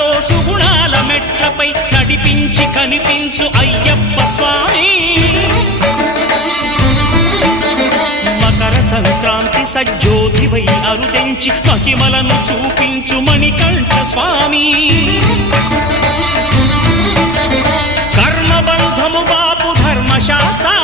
సుఖాలతో సుగుణాల మెట్లపై నడిపించి కనిపించు అయ్యప్ప స్వామి. మకర సంక్రాంతి సజ్జోతివై అరుదెంచి మహిమలను చూపించు మణికంఠ స్వామి. కర్మబంధము బాపు ధర్మశాస్త్ర